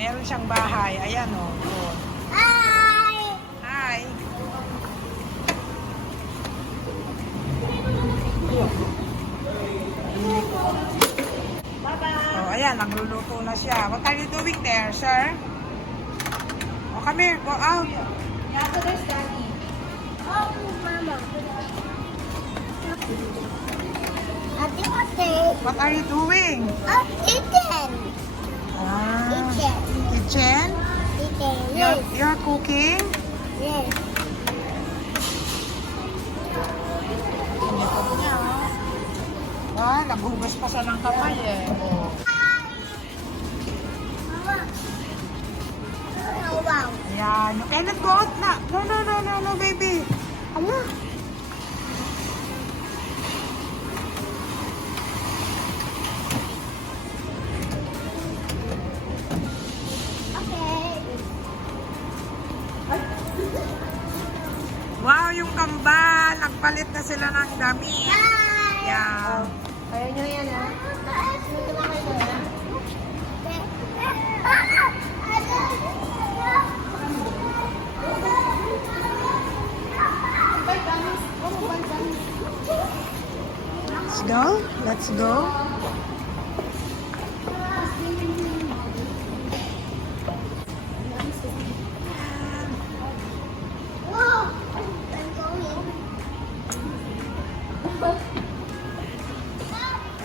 Meron siyang bahay. Ayan o. Oh. Hi! Hi! Oh, ayan, nagluluto na siya. What are you doing there, sir? Oh, come here. Go out. Yeah, so there's Daddy. Oh, Mama. Ate, ate. What are you doing? Oh, chicken. Ah, Chicken. kitchen? Chicken, yes. You're cooking? Yes. Ah, naghugas pa siya ng kamay eh. Oh. Mama. Oh, wow. Ayan. You cannot go out na. No, baby. Ano? Okay. Wow, yung kambal. Nagpalit na sila ng damit. Bye! Yan. Ayaw nyo yan, ha? Dito na kayo, ha? Let's go. Let's go. Whoa! I'm going.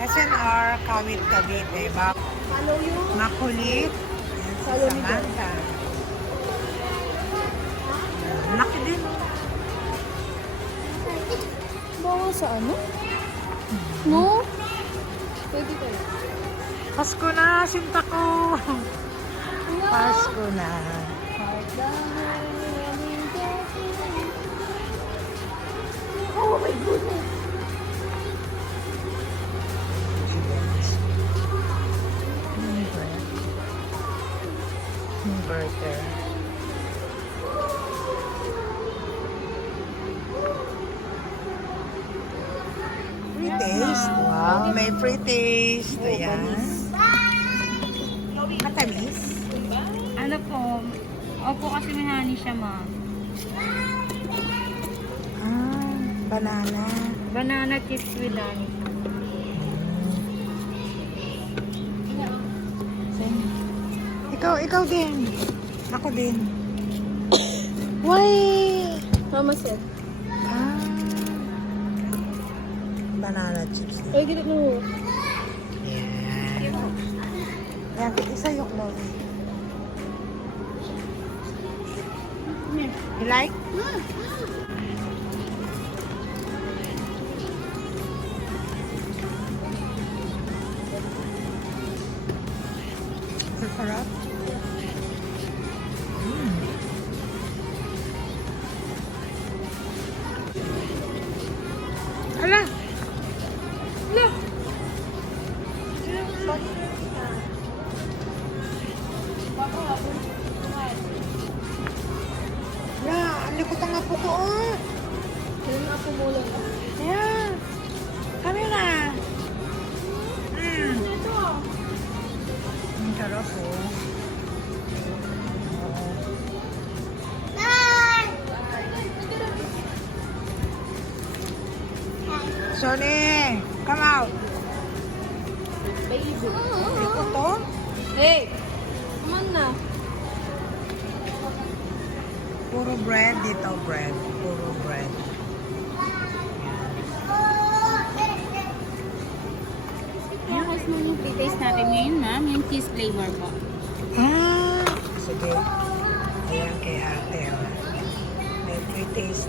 SNR Kawit Cavite. Follow you. Makulit. Follow me down. Samantha. Laki din. Bawa sa ano? No? Pwede ko na. Pasko na, sinta ko. Pasko na. Oh my goodness! Inverter. Free taste. Wow, may free taste. Ayan. Matamis. Ano po? Opo kasi may honey siya, ma'am. Ah, banana. Banana chips with honey. Ikaw din. Ako din. Why? Mama said. Ah, banana chips. I didn't know. Yeah. Yan, isa yung Chloe. You like? Sarap. Ala! Ala! Yeah, ang likot ang apo ko, oh. Yung ako mula na. Yeah. Kami na. Ito. Ang sarap, oh. Bye! Sonny, come out. Baby. Ito to? Hey! Come on na. Puro bread dito, bread. Puro bread. Yung mas mo yung pre-taste natin ngayon, ma'am. Yung cheese flavor po. Ah, sige. Ayan kay ate, oh. May free taste.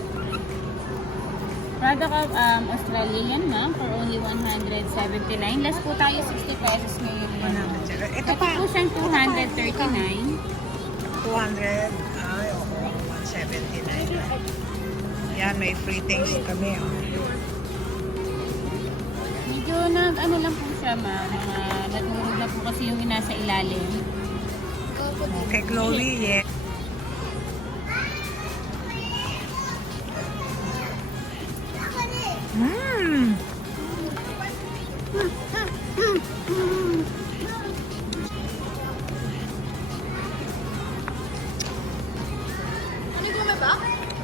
Product of Australian, ma'am, for only 179. Less po tayo 60 pesos ngayon. ma'am. Ito Ito pa. po siyang 239. 200. Ay, oo. 179. Yan, may free taste kami, oh. Medyo ano lang po siya, ma'am. Natulog na po kasi yung nasa ilalim. Kay Chloe, yeah. Mmm.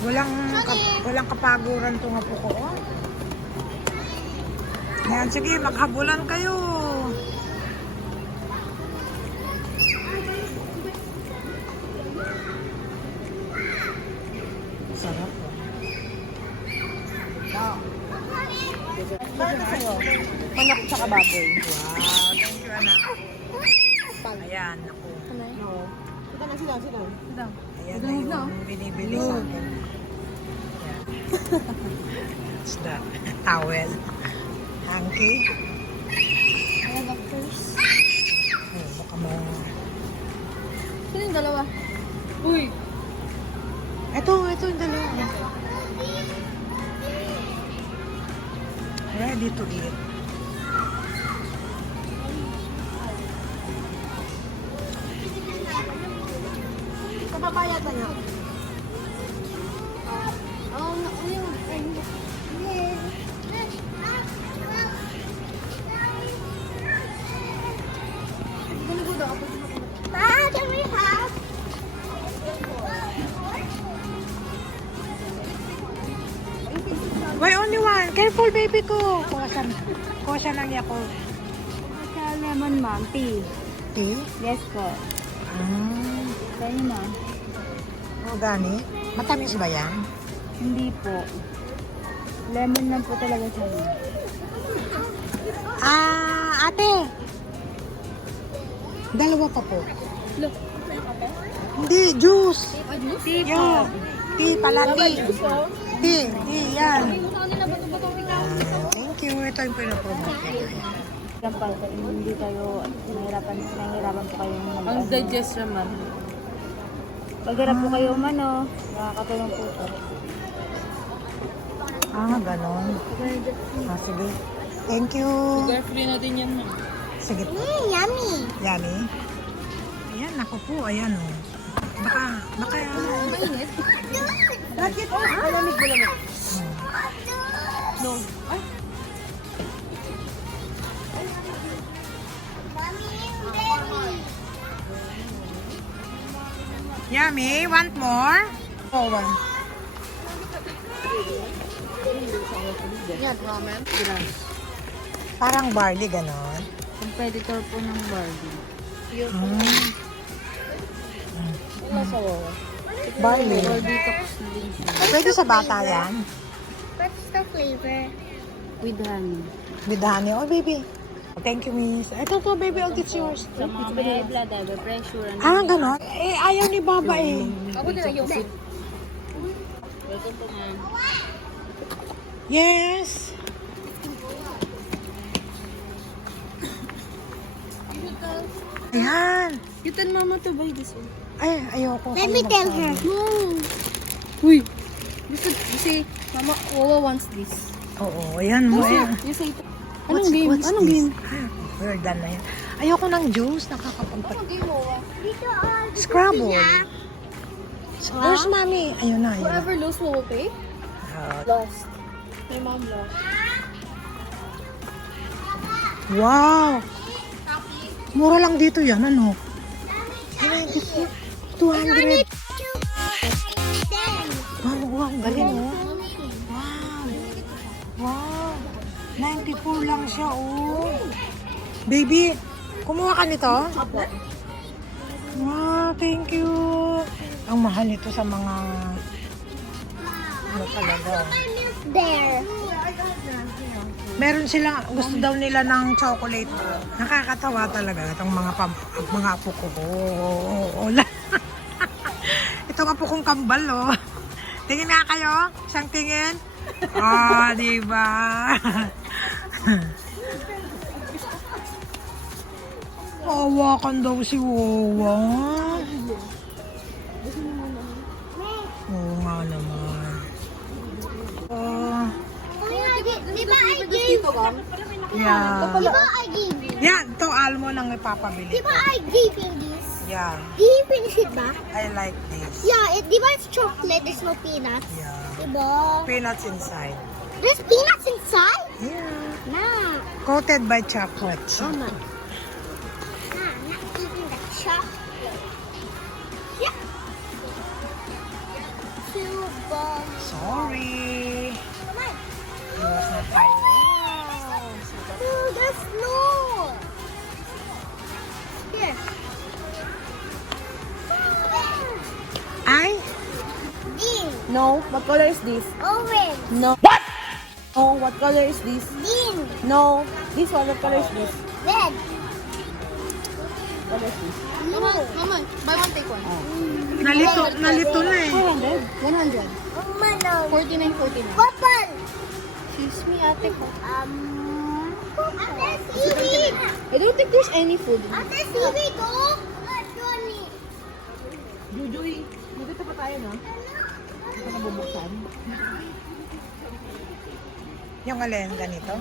Walang kapaguran to nga po ko. Oh. Yan, sige, maghabulan kayo. Sarap po. Manok tsaka baboy. Wow, thank you, anak. Ayan, ako. Ayan na yung binibili sa akin. Ayan. What's that? Towel. Hanky. Ayan, doctors. Oh, baka mo. Sino yung dalawa? Uy! Ito yung dalawa. Ready to eat. Kapapaya ka niya. Why only one? Careful, baby ko. Kuha siya ng Yakult. Lemon, ma'am. Tea. Tea? Yes po. Kaya ma'am. Organic? Matamis ba yan? Hindi po. Lemon lang po talaga siya. Ate. Dalawa pa po. Look. Hindi, juice. Tea po. Yan. Tea pala, tea. Tea, yan. Thank you. Ito yung pinapromote ko. Yan pa, hindi kayo nahihirapan po kayo Ang digest naman. Pag-hirap po kayo nakakatulong po ito. Ganon. Sige. Thank you. Sugar-free natin yan, ma'am. Sige po. Yummy! Yummy. Ayan, ako po. Ayan, oh. Baka, Mainit? Bakit? Malamig mo naman. No. Ay. Yummy. Want more? Oh, one. Yan, ramen. Parang barley, ganon. Competitor po ng Barbie. Wala sa wawa. Barley. Or detox na din siya. Pwede sa bata yan? What's the flavor? With honey. With honey. Oh, baby. Thank you, miss. Ito po, baby. Oh, it's yours. Sa mga may high blood, high pressure, ano. Ganon. Ayaw ni Baba eh. Ako din ayun. Welcome po, ma'am. Yes. Ayan. You tell mama to buy this one. Ayoko. Let me tell her. No. Uy! You say, Mama, Wawa wants this. Oo, ayan mo. Ayan. You say, What's this? We're done na yan. Ayoko ng juice. Nakakapagpat. game, Wawa? Scrabble. Where's mommy? Ayun na, ayun na. Whoever lose, Wawa pay? Lost. My mom lost. Wow. Mura lang dito yan, ano? 200. Wow, galing oh. Wow. 94 lang siya, oh. Baby, kumuha ka nito? Wow, thank you. Ang mahal nito sa mga talaga. There. Meron sila, gusto daw nila ng chocolate. Nakakatawa talaga itong mga apo ko. Itong apo kong kambal, oh. Tingin nga kayo, isang tingin. Diba? Hawakan daw si Wawa. Oo nga naman. Di ba I gave? Yeah. Di ba I gave? Yan, to almond ang ipapabili Di ko. ba I gave him this? Yeah, Did he finish it ba? I like this. Yeah, di ba it's chocolate? There's no peanuts. Yeah. Di ba? Peanuts inside. There's peanuts inside? Yeah. Nah. Coated by chocolate. Oh my. Nah, not eating the chocolate. Yeah. Sorry. Come on. Iwas na tayo. Oh, there's snow. Here. Ay, Green. No, what color is this? Orange. No. What? No, what color is this? Green. No, this one, what color is this? Red. What color is this? Mama, Buy one, take one. nalito na eh. 100. Mama, no. 49.49. Purple. Excuse me, ate ko. Ate, seaweed. I don't think there's any food. Ate, seaweed, oh. Johnny. Jujuy, dito pa tayo, no? Ito na bubuksan. Yung alin, ganito.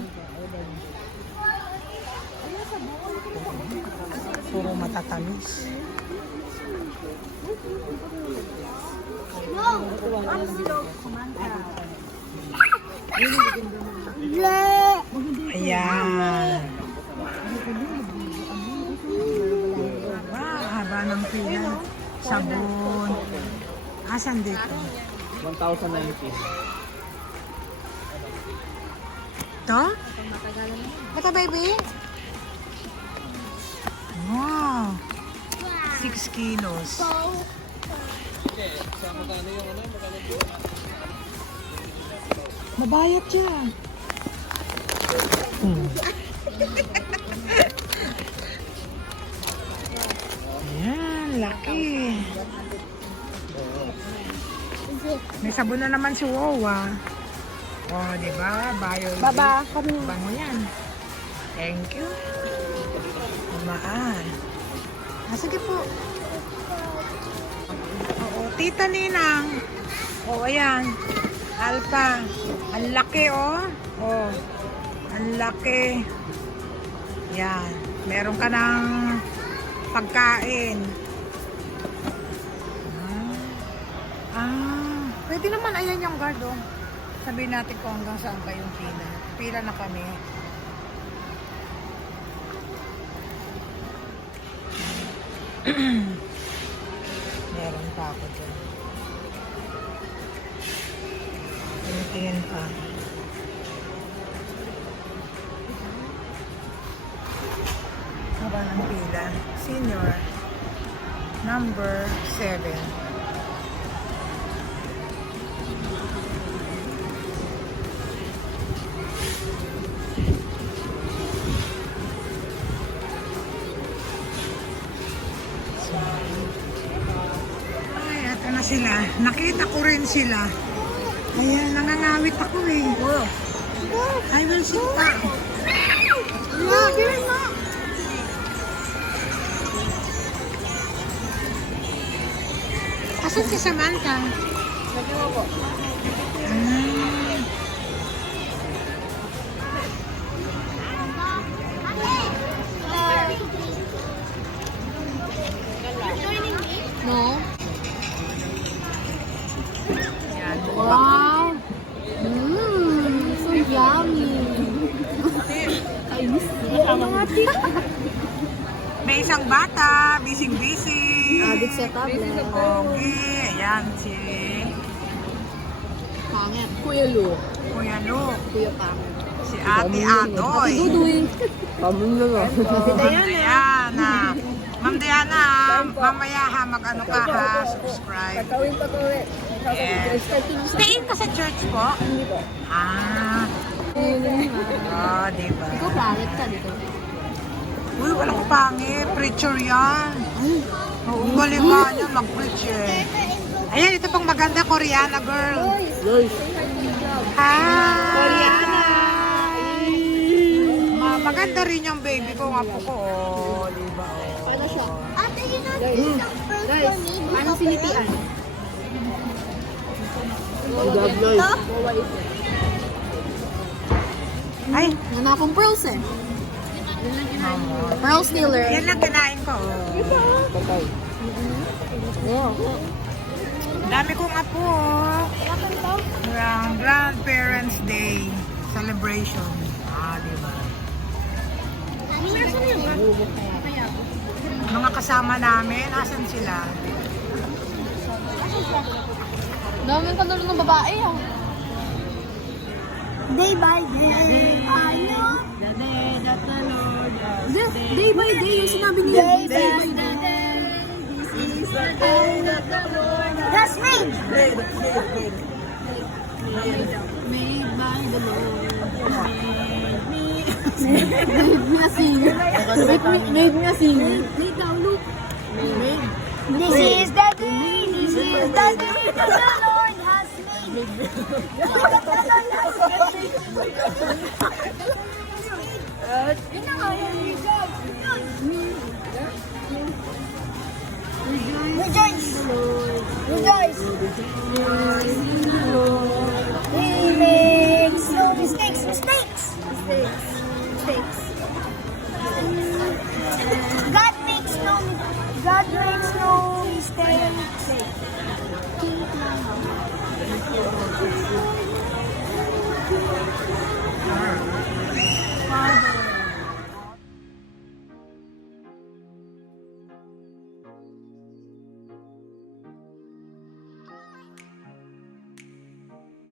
Puro matatamis. No. Yeah. Ayan. Wow, haba ng pila. Sabon. Asan dito? 1,090. Ito? Ito, baby? Wow. 6 kilos. Mabayat yan. Ayan, laki. May sabon na naman si Wawa. Oh, di ba? Baba, kami. Bango yan. Thank you. Mamaan. Ah, sige po. Oo, Tita Ninang. Oo, ayan. Alpha. Ang laki, oh. Oh. Ang laki. Yan. Meron ka ng pagkain. Pwede naman. Ayan yung guard, oh. Sabihin natin kung hanggang saan pa yung pila. Pila na kami. Meron pa ako dyan. Tingin pa. Haba ng pila. Senior. Number 7. Ay, eto na sila. Nakita ko rin sila. Ayan, nangangawit ako eh. I will sit down. Asan si Samantha? Sabi mo po. Ah. No? Yan. Wow! So yummy! Kainis. May isang bata, busy-busy. Adik sa tablet. Okay, ayan si Pangit. Kuya Lu. Kuya Luke, Kuya Pangit. si Ate Atoy. Duduin. Kami na nga. Ma'am Diana. Ma'am Diana, mamaya ha, mag-ano ka ha, subscribe. Kawin pa kawin. Yes. Stay ka sa church po? Hindi po. Ah, oh, diba? Ikaw pangit ka dito. Uy, walang pangit. Preacher yan. Oo, galing nga niya mag-preach eh. Ayan, ito pang maganda, Koreana girl. Guys. Hi! Koreana! Maganda rin yung baby ko, nga po ko. Oh, diba? Oh. Paano siya? Ate, you know this is the first Guys, one you paano sinitian? God, guys. Ay, Nanakong pearls eh. Pearl stealer. yan lang kinain ko. Oh. Patay. Dami kong apo. Grandparents Day celebration. Ah, diba? Mga kasama namin, asan sila? Daming kalaro ng babae ah. Day by day, I know. Day by day, yung sinabi niya. Day by day. That's me. Made by the Lord. Made me a singer. Made me a singer. Made daw, look. Made. This is the day. This is the day that the Lord has made. Yun na nga yun. Rejoice. Rejoice. He makes no mistakes. Mistakes. God makes no